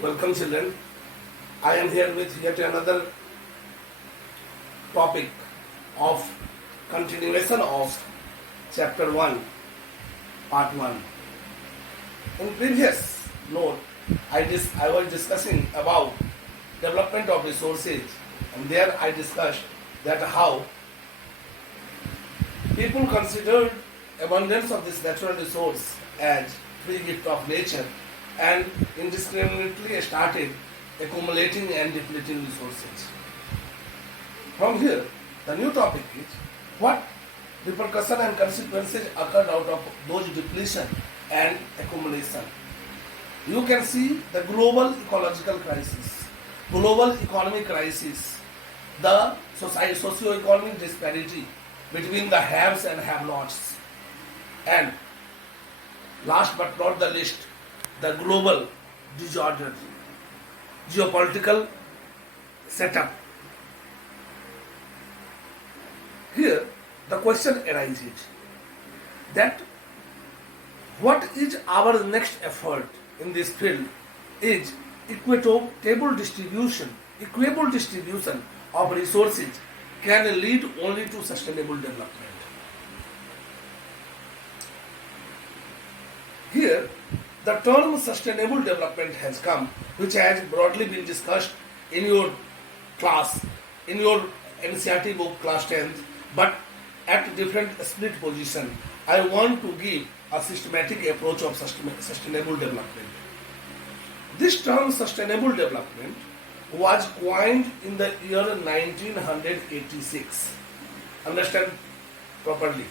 Welcome children. I am here with yet another topic of continuation of chapter 1, part 1. In previous note, I was discussing about development of resources, and there I discussed that how people considered abundance of this natural resource as free gift of nature and indiscriminately started accumulating and depleting resources. From here, the new topic is what repercussion and consequences occurred out of those depletion and accumulation. You can see the global ecological crisis, global economic crisis, the socio-economic disparity between the haves and have-nots, and last but not the least, the global disorder, geopolitical setup. Here, the question arises that what is our next effort in this field is equitable distribution of resources can lead only to sustainable development. Here, the term sustainable development has come, which has broadly been discussed in your class, in your NCERT book, class 10th, but at different split position. I want to give a systematic approach of sustainable development. This term sustainable development was coined in the year 1986. Understand properly.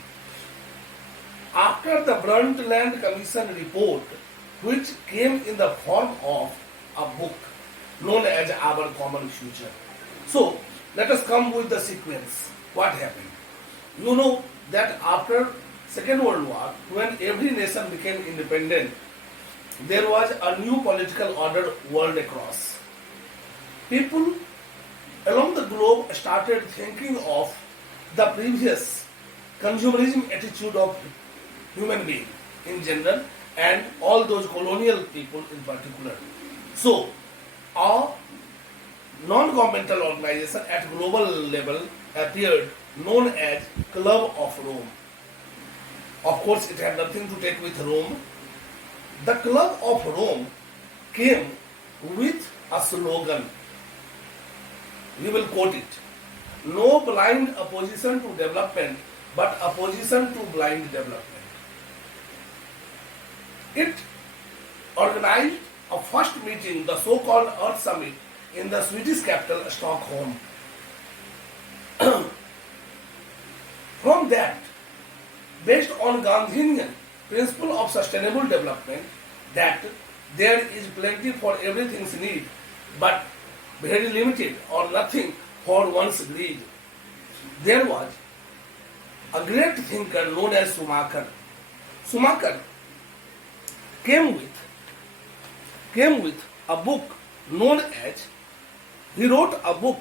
After the Brundtland Commission report, which came in the form of a book known as Our Common Future. So, let us come with the sequence. What happened? You know that after Second World War, when every nation became independent, there was a new political order world across. People along the globe started thinking of the previous consumerism attitude of human being in general and all those colonial people in particular. So, a non-governmental organization at global level appeared known as Club of Rome. Of course, it had nothing to take with Rome. The Club of Rome came with a slogan. We will quote it. No blind opposition to development, but opposition to blind development. It organized a first meeting, the so-called Earth Summit, in the Swedish capital Stockholm. From that, based on Gandhian principle of sustainable development, that there is plenty for everything's need, but very limited or nothing for one's greed. There was a great thinker known as Schumacher. Schumacher came with a book known as, he wrote a book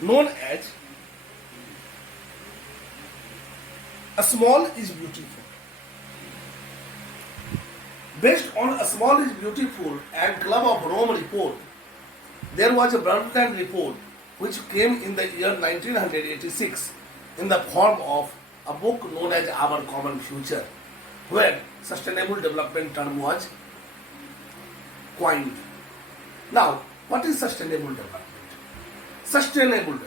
known as A Small is Beautiful. Based on A Small is Beautiful and Club of Rome report, there was a Brundtland report which came in the year 1986 in the form of a book known as Our Common Future, where sustainable development term was coined. Now, what is sustainable development? Sustainable,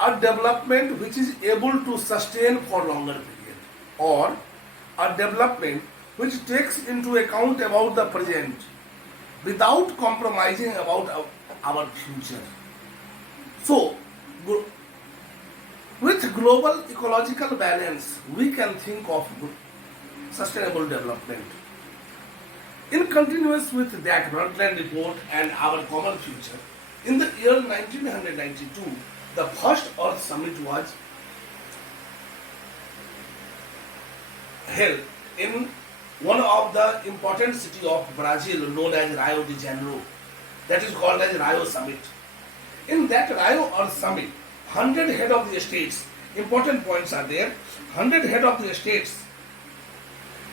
a development which is able to sustain for longer period, or a development which takes into account about the present without compromising about our future. So, with global ecological balance, we can think of sustainable development. In continuous with that Brundtland report and Our Common Future, in the year 1992, the first Earth Summit was held in one of the important city of Brazil known as Rio de Janeiro. That is called as Rio Summit. In that Rio Earth Summit, 100 head of the states, important points are there, 100 head of the states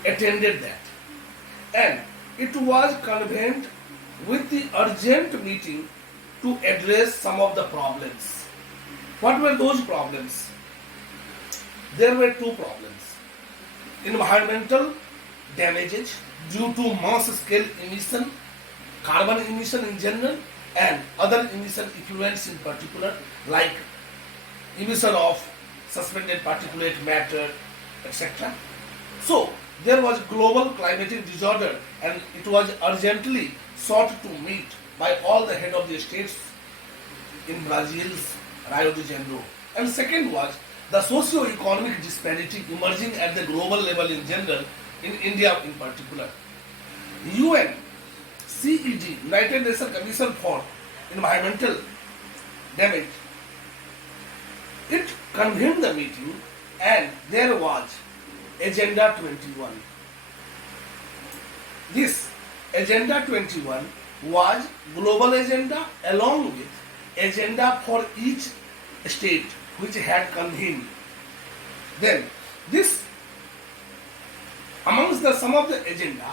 attended that. and it was convened with the urgent meeting to address some of the problems. What were those problems? There were two problems. Environmental damages due to mass scale emission, carbon emission in general, and other emission effluents in particular, like emission of suspended particulate matter, etc. So, there was global climatic disorder and it was urgently sought to meet by all the head of the states in Brazil's Rio de Janeiro. And second was the socio-economic disparity emerging at the global level in general, in India in particular. UN, CED, United Nations Commission for Environmental Damage, it convened the meeting and there was Agenda 21. This Agenda 21 was global agenda along with agenda for each state which had convened. Then this amongst the some of the agenda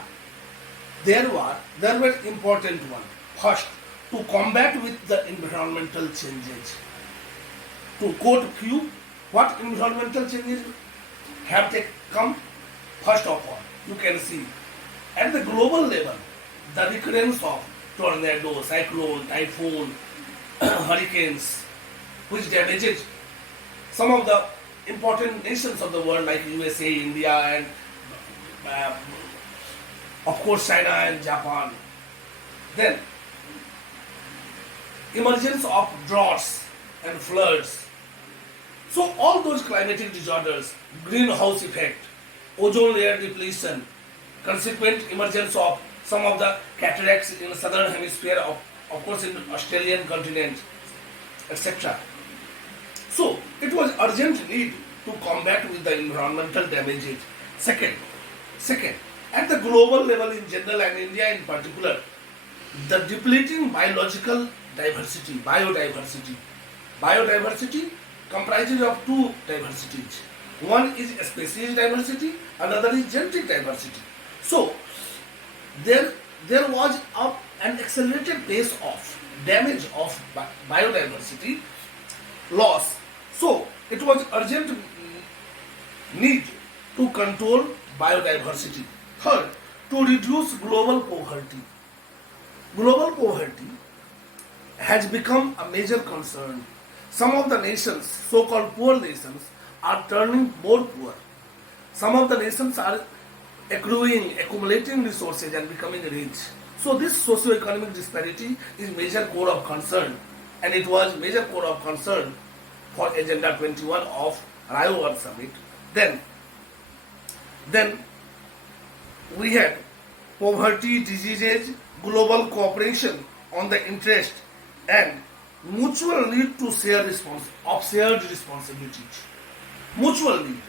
there were important one. First, to combat with the environmental changes. To quote few, what environmental changes have they come? First of all, you can see at the global level the recurrence of tornado, cyclone, typhoon, hurricanes, which damages some of the important nations of the world like USA, India, and of course China and Japan. Then emergence of droughts and floods. So all those climatic disorders, greenhouse effect, ozone layer depletion, consequent emergence of some of the cataracts in the southern hemisphere, of course in the Australian continent, etc. So it was urgent need to combat with the environmental damages. Second, at the global level in general and India in particular, the depleting biological diversity, biodiversity comprises of two diversities. One is species diversity, another is genetic diversity. So there was an accelerated pace of damage of biodiversity loss. So it was urgent need to control biodiversity. Third, to reduce global poverty. Global poverty has become a major concern. Some of the nations, so-called poor nations, are turning more poor. Some of the nations are accumulating resources and becoming rich. So this socio-economic disparity is major core of concern, and it was major core of concern for Agenda 21 of Rio World Summit. Then we had poverty, diseases, global cooperation on the interest, and mutual need to shared responsibilities. Mutual need.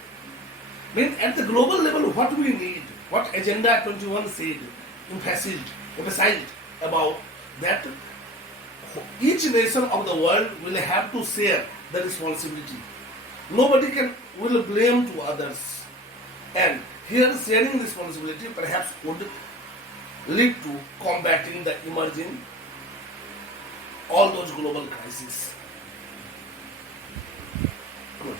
Means at the global level, what we need, what Agenda 21 said, emphasized about that each nation of the world will have to share the responsibility. Nobody will blame to others. And here sharing responsibility perhaps would lead to combating the emerging all those global crises. Good.